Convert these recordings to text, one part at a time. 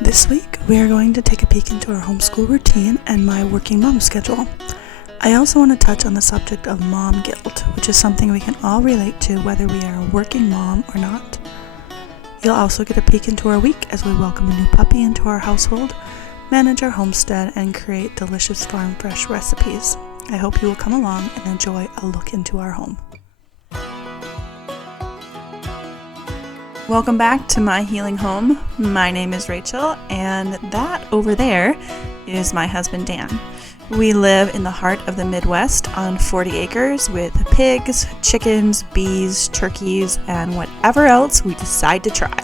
This week, we are going to take a peek into our homeschool routine and my working mom schedule. I also want to touch on the subject of mom guilt, which is something we can all relate to whether we are a working mom or not. You'll also get a peek into our week as we welcome a new puppy into our household, manage our homestead, and create delicious farm fresh recipes. I hope you will come along and enjoy a look into our home. Welcome back to my healing home. My name is Rachel, and that over there is my husband Dan. We live in the heart of the Midwest on 40 acres with pigs, chickens, bees, turkeys, and whatever else we decide to try.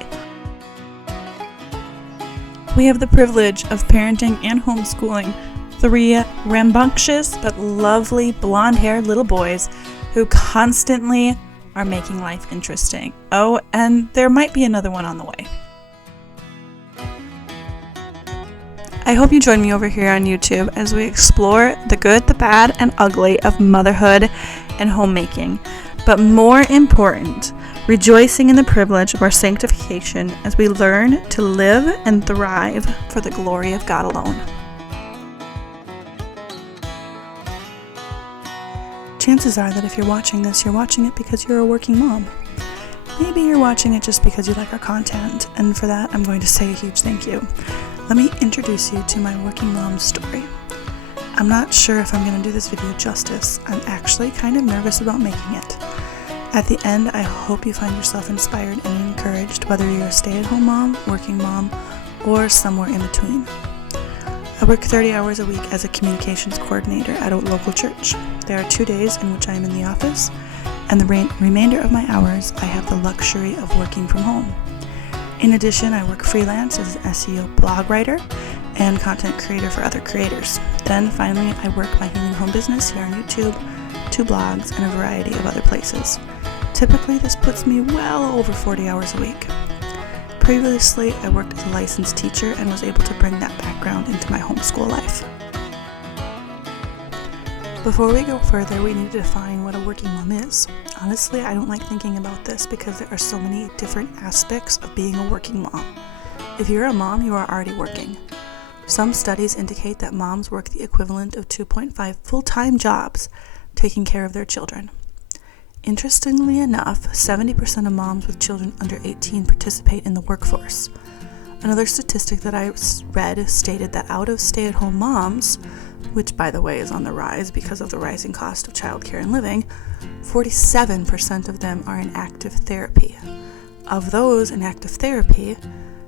We have the privilege of parenting and homeschooling 3 rambunctious but lovely blonde-haired little boys who constantly are making life interesting. Oh, and there might be another one on the way. I hope you join me over here on YouTube as we explore the good, the bad, and ugly of motherhood and homemaking. But more important, rejoicing in the privilege of our sanctification as we learn to live and thrive for the glory of God alone. Chances are that if you're watching this, you're watching it because you're a working mom. Maybe you're watching it just because you like our content, and for that, I'm going to say a huge thank you. Let me introduce you to my working mom story. I'm not sure if I'm going to do this video justice. I'm actually kind of nervous about making it. At the end, I hope you find yourself inspired and encouraged, whether you're a stay-at-home mom, working mom, or somewhere in between. I work 30 hours a week as a communications coordinator at a local church. There are 2 days in which I am in the office, and the remainder of my hours I have the luxury of working from home. In addition, I work freelance as an SEO blog writer and content creator for other creators. Then finally, I work my healing home business here on YouTube, 2 blogs, and a variety of other places. Typically, this puts me well over 40 hours a week. Previously, I worked as a licensed teacher and was able to bring that background into my homeschool life. Before we go further, we need to define what a working mom is. Honestly, I don't like thinking about this because there are so many different aspects of being a working mom. If you're a mom, you are already working. Some studies indicate that moms work the equivalent of 2.5 full-time jobs taking care of their children. Interestingly enough, 70% of moms with children under 18 participate in the workforce. Another statistic that I read stated that out of stay-at-home moms, which by the way is on the rise because of the rising cost of childcare and living, 47% of them are in active therapy. Of those in active therapy,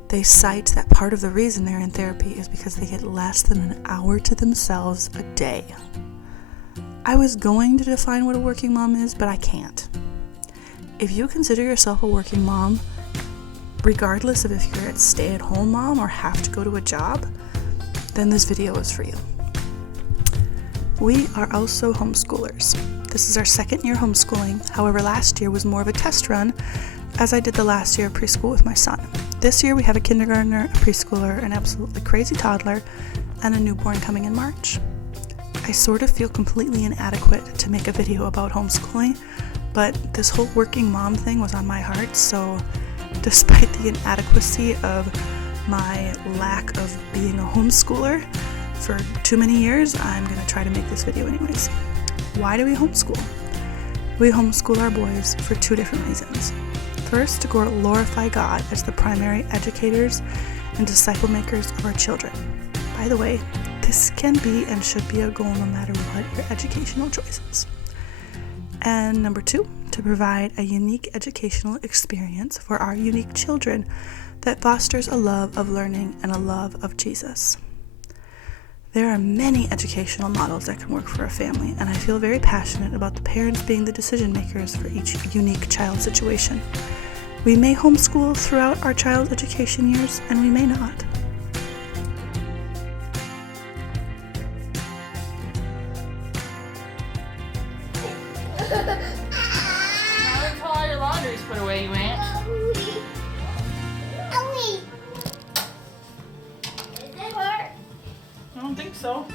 they cite that part of the reason they're in therapy is because they get less than an hour to themselves a day. I was going to define what a working mom is, but I can't. If you consider yourself a working mom, regardless of if you're a stay-at-home mom or have to go to a job, then this video is for you. We are also homeschoolers. This is our 2nd year homeschooling. However, last year was more of a test run as I did the last year of preschool with my son. This year we have a kindergartner, a preschooler, an absolutely crazy toddler, and a newborn coming in March. I sort of feel completely inadequate to make a video about homeschooling, but this whole working mom thing was on my heart, so despite the inadequacy of my lack of being a homeschooler for too many years, I'm going to try to make this video anyways. Why do we homeschool? We homeschool our boys for 2 different reasons. First, to glorify God as the primary educators and disciple makers of our children. By the way, this can be and should be a goal no matter what your educational choices. And number 2, to provide a unique educational experience for our unique children that fosters a love of learning and a love of Jesus. There are many educational models that can work for a family, and I feel very passionate about the parents being the decision makers for each unique child situation. We may homeschool throughout our child's education years, and we may not. Now until all your laundry's put away, you ain't. I don't think so.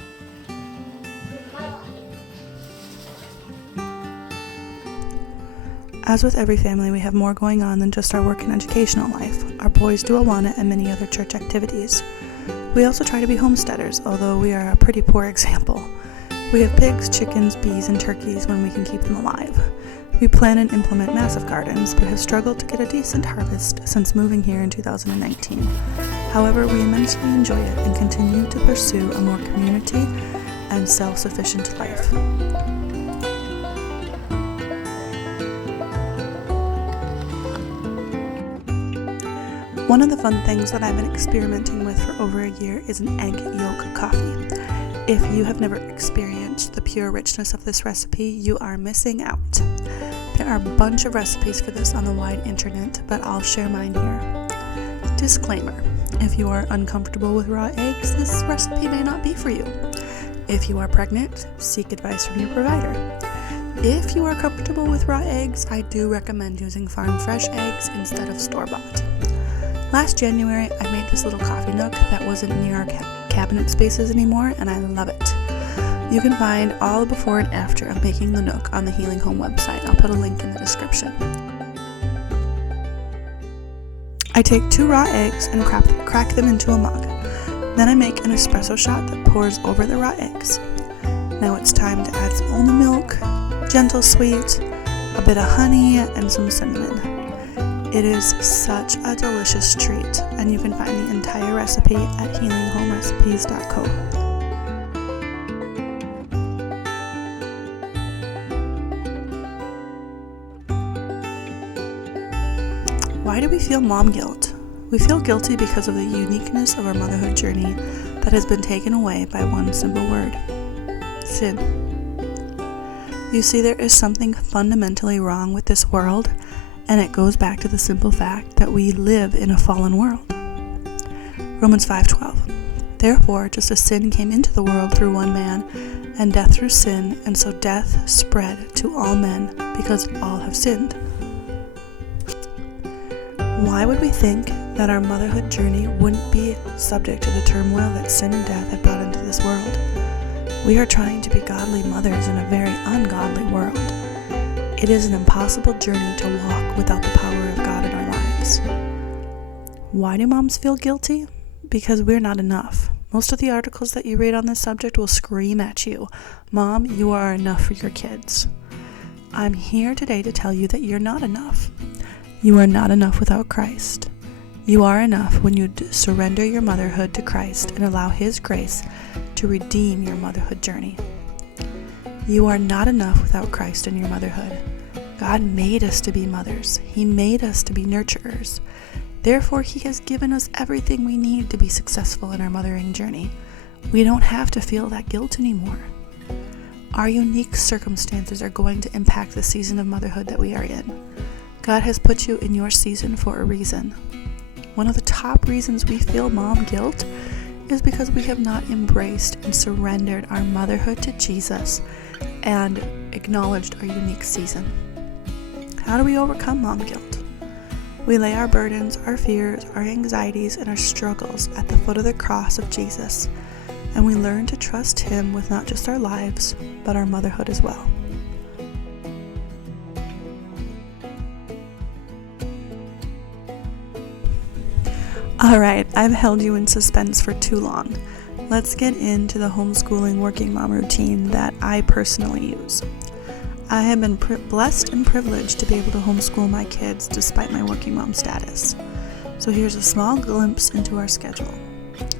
As with every family, we have more going on than just our work and educational life. Our boys do Awana and many other church activities. We also try to be homesteaders, although we are a pretty poor example. We have pigs, chickens, bees, and turkeys when we can keep them alive. We plan and implement massive gardens, but have struggled to get a decent harvest since moving here in 2019. However, we immensely enjoy it and continue to pursue a more community and self-sufficient life. One of the fun things that I've been experimenting with for over a year is an egg yolk coffee. If you have never experienced the pure richness of this recipe, you are missing out. There are a bunch of recipes for this on the wide internet, but I'll share mine here. Disclaimer: if you are uncomfortable with raw eggs, this recipe may not be for you. If you are pregnant, seek advice from your provider. If you are comfortable with raw eggs, I do recommend using farm fresh eggs instead of store-bought. Last January, I made this little coffee nook that wasn't near our cabinet spaces anymore, and I love it. You can find all the before and after of making the nook on the Healing Home website. I'll put a link in the description. I take 2 raw eggs and crack them into a mug. Then I make an espresso shot that pours over the raw eggs. Now it's time to add some almond milk, gentle sweet, a bit of honey, and some cinnamon. It is such a delicious treat, and you can find the entire recipe at healinghomerecipes.co. Why do we feel mom guilt? We feel guilty because of the uniqueness of our motherhood journey that has been taken away by one simple word: sin. You see, there is something fundamentally wrong with this world, and it goes back to the simple fact that we live in a fallen world. Romans 5:12. Therefore, just as sin came into the world through one man, and death through sin, and so death spread to all men because all have sinned. Why would we think that our motherhood journey wouldn't be subject to the turmoil that sin and death have brought into this world? We are trying to be godly mothers in a very ungodly world. It is an impossible journey to walk without the power of God in our lives. Why do moms feel guilty? Because we're not enough. Most of the articles that you read on this subject will scream at you, "Mom, you are enough for your kids." I'm here today to tell you that you're not enough. You are not enough without Christ. You are enough when you surrender your motherhood to Christ and allow His grace to redeem your motherhood journey. You are not enough without Christ in your motherhood. God made us to be mothers. He made us to be nurturers. Therefore, He has given us everything we need to be successful in our mothering journey. We don't have to feel that guilt anymore. Our unique circumstances are going to impact the season of motherhood that we are in. God has put you in your season for a reason. One of the top reasons we feel mom guilt is because we have not embraced and surrendered our motherhood to Jesus and acknowledged our unique season. How do we overcome mom guilt? We lay our burdens, our fears, our anxieties, and our struggles at the foot of the cross of Jesus, and we learn to trust Him with not just our lives, but our motherhood as well. Alright, I've held you in suspense for too long. Let's get into the homeschooling working mom routine that I personally use. I have been blessed and privileged to be able to homeschool my kids despite my working mom status. So here's a small glimpse into our schedule.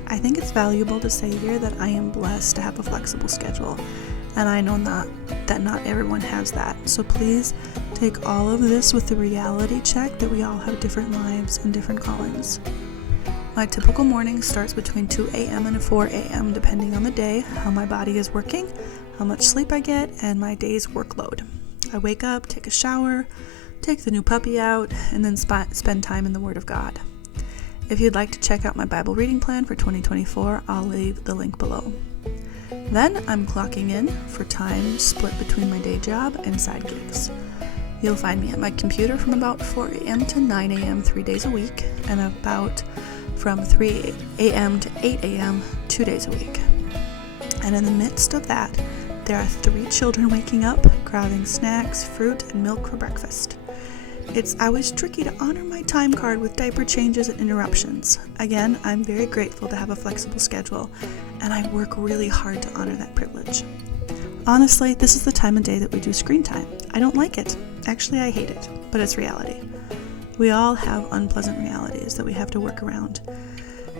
I think it's valuable to say here that I am blessed to have a flexible schedule, and I know that not everyone has that. So please take all of this with the reality check that we all have different lives and different callings. My typical morning starts between 2 a.m. and 4 a.m. depending on the day, how my body is working, how much sleep I get, and my day's workload. I wake up, take a shower, take the new puppy out, and then spend time in the Word of God. If you'd like to check out my Bible reading plan for 2024, I'll leave the link below. Then I'm clocking in for time split between my day job and side gigs. You'll find me at my computer from about 4 a.m. to 9 a.m. 3 days a week, and about from 3 a.m. to 8 a.m. 2 days a week. And in the midst of that, there are 3 children waking up, grabbing snacks, fruit, and milk for breakfast. It's always tricky to honor my time card with diaper changes and interruptions. Again, I'm very grateful to have a flexible schedule, and I work really hard to honor that privilege. Honestly, this is the time of day that we do screen time. I don't like it. Actually, I hate it, but it's reality. We all have unpleasant realities that we have to work around.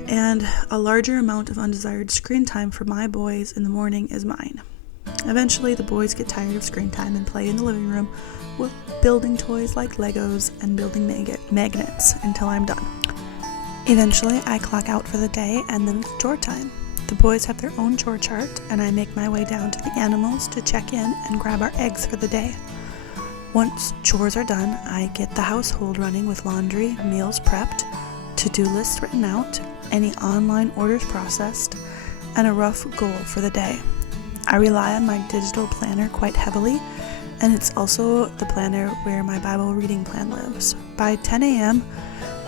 And a larger amount of undesired screen time for my boys in the morning is mine. Eventually, the boys get tired of screen time and play in the living room with building toys like Legos and building magnets until I'm done. Eventually, I clock out for the day and then it's chore time. The boys have their own chore chart and I make my way down to the animals to check in and grab our eggs for the day. Once chores are done, I get the household running with laundry, meals prepped, to-do lists written out, any online orders processed, and a rough goal for the day. I rely on my digital planner quite heavily, and it's also the planner where my Bible reading plan lives. By 10 a.m.,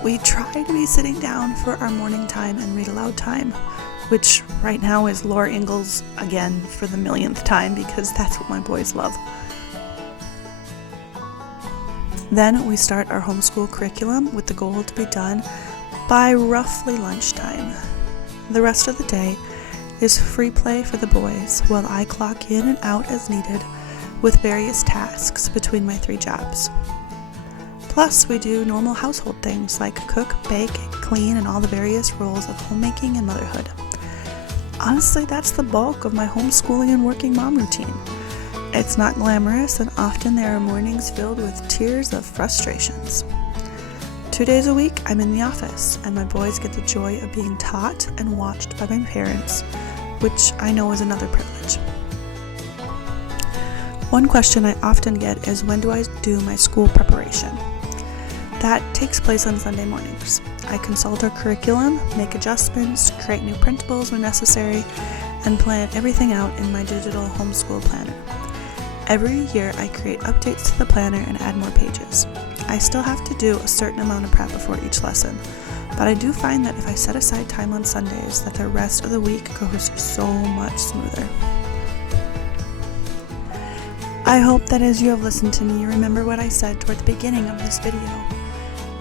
we try to be sitting down for our morning time and read aloud time, which right now is Laura Ingalls again for the millionth time because that's what my boys love. Then we start our homeschool curriculum with the goal to be done by roughly lunchtime. The rest of the day is free play for the boys while I clock in and out as needed with various tasks between my 3 jobs. Plus, we do normal household things like cook, bake, clean, and all the various roles of homemaking and motherhood. Honestly, that's the bulk of my homeschooling and working mom routine. It's not glamorous, and often there are mornings filled with tears of frustrations. 2 days a week, I'm in the office, and my boys get the joy of being taught and watched by my parents, which I know is another privilege. One question I often get is, when do I do my school preparation? That takes place on Sunday mornings. I consult our curriculum, make adjustments, create new printables when necessary, and plan everything out in my digital homeschool planner. Every year I create updates to the planner and add more pages. I still have to do a certain amount of prep before each lesson, but I do find that if I set aside time on Sundays, that the rest of the week goes so much smoother. I hope that as you have listened to me, you remember what I said toward the beginning of this video.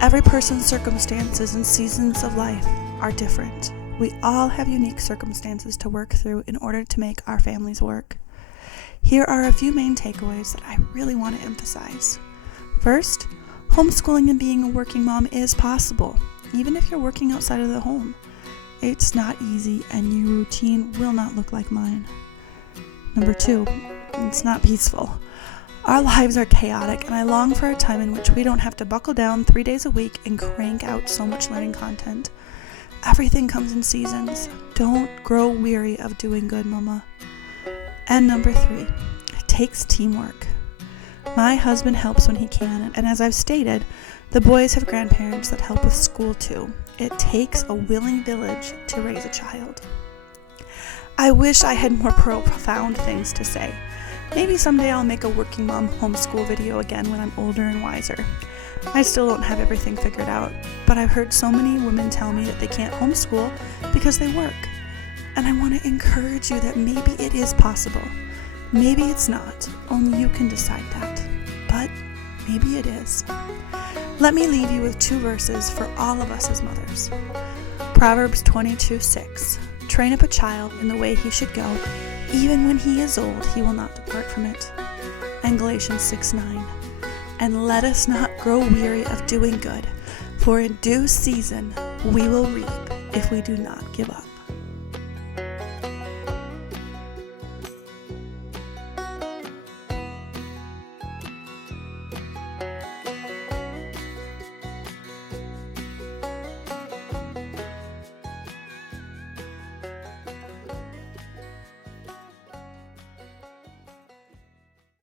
Every person's circumstances and seasons of life are different. We all have unique circumstances to work through in order to make our families work. Here are a few main takeaways that I really want to emphasize. First, homeschooling and being a working mom is possible, even if you're working outside of the home. It's not easy, and your routine will not look like mine. Number 2, it's not peaceful. Our lives are chaotic, and I long for a time in which we don't have to buckle down 3 days a week and crank out so much learning content. Everything comes in seasons. Don't grow weary of doing good, Mama. And number 3, it takes teamwork. My husband helps when he can, and as I've stated, the boys have grandparents that help with school too. It takes a willing village to raise a child. I wish I had more profound things to say. Maybe someday I'll make a working mom homeschool video again when I'm older and wiser. I still don't have everything figured out, but I've heard so many women tell me that they can't homeschool because they work. And I want to encourage you that maybe it is possible. Maybe it's not. Only you can decide that. But maybe it is. Let me leave you with 2 verses for all of us as mothers. Proverbs 22:6. Train up a child in the way he should go. Even when he is old, he will not depart from it. And Galatians 6:9. And let us not grow weary of doing good, for in due season we will reap if we do not give up.